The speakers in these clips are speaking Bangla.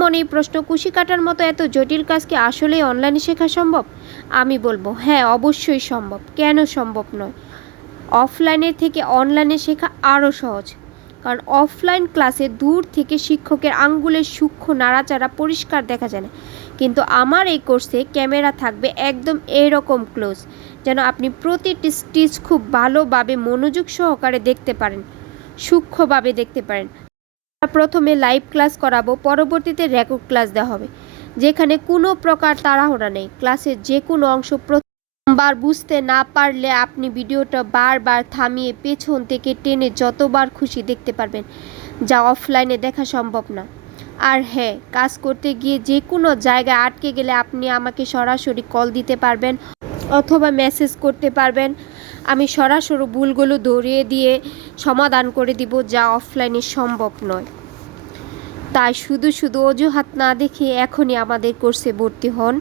মনেই প্রশ্ন, কুশি কাটার মতো এত জটিল কাজ কি আসলেই অনলাইনে শেখা সম্ভব? আমি বলবো হ্যাঁ, অবশ্যই সম্ভব। কেন সম্ভব নয়? অফলাইনের থেকে অনলাইনে শেখা আরও সহজ। কারণ অফলাইন ক্লাসে দূর থেকে শিক্ষকের আঙ্গুলের সূক্ষ্ম নাড়াচাড়া পরিষ্কার দেখা যায় না, কিন্তু আমার এই কোর্সে ক্যামেরা থাকবে একদম এরকম ক্লোজ, যেন আপনি প্রতিটি স্টিচ খুব ভালোভাবে মনোযোগ সহকারে দেখতে পারেন, সূক্ষ্মভাবে দেখতে পারেন। প্রথমে লাইভ ক্লাস করাবো, পরবর্তীতে রেকর্ড ক্লাস দেওয়া হবে, যেখানে কোনো প্রকার তাড়াহুড়া নেই। ক্লাসের যে কোনো অংশ প্রথমবার বুঝতে না পারলে আপনি ভিডিওটা বারবার থামিয়ে পেছন থেকে টেনে যতবার খুশি দেখতে পারবেন, যা অফলাইনে দেখা সম্ভব না। আর হ্যাঁ, কাজ করতে গিয়ে যে কোনো জায়গায় আটকে গেলে আপনি আমাকে সরাসরি কল দিতে পারবেন অথবা মেসেজ করতে পারবেন। আমি সরাসরি ভুলগুলো ধরিয়ে দিয়ে সমাধান করে দিব, যা অফলাইনে সম্ভব নয়। তাই শুধু শুধু অজুহাত না দেখে এখনই আমাদের কোর্সে ভর্তি হন।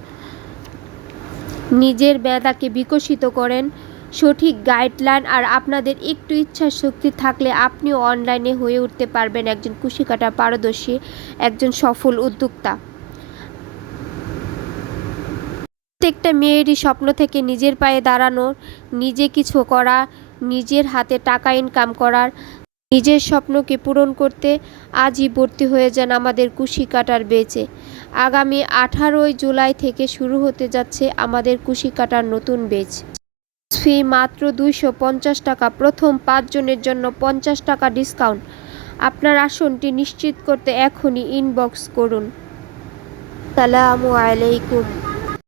নিজের মেধাকে বিকশিত করেন। সঠিক গাইডলাইন আর আপনাদের একটু ইচ্ছা শক্তি থাকলে আপনিও অনলাইনে হয়ে উঠতে পারবেন একজন কুশি কাটা পারদর্শী, একজন সফল উদ্যোক্তা। প্রত্যেকটা মেয়েরই স্বপ্ন থেকে নিজের পায়ে দাঁড়ানো, নিজে কিছু করা, নিজের হাতে টাকা ইনকাম করার। নিজের স্বপ্নকে পূরণ করতে আজই ভর্তি হয়ে যান আমাদের কুশি কাটার বেচে। আগামী 18ই জুলাই থেকে শুরু হতে যাচ্ছে আমাদের কুশি কাটার নতুন বেচ। ফি মাত্র 250 টাকা। প্রথম 5 জনের জন্য 50 টাকা ডিসকাউন্ট। আপনার আসনটি নিশ্চিত করতে এখনই ইনবক্স করুন। আসসালামু আলাইকুম।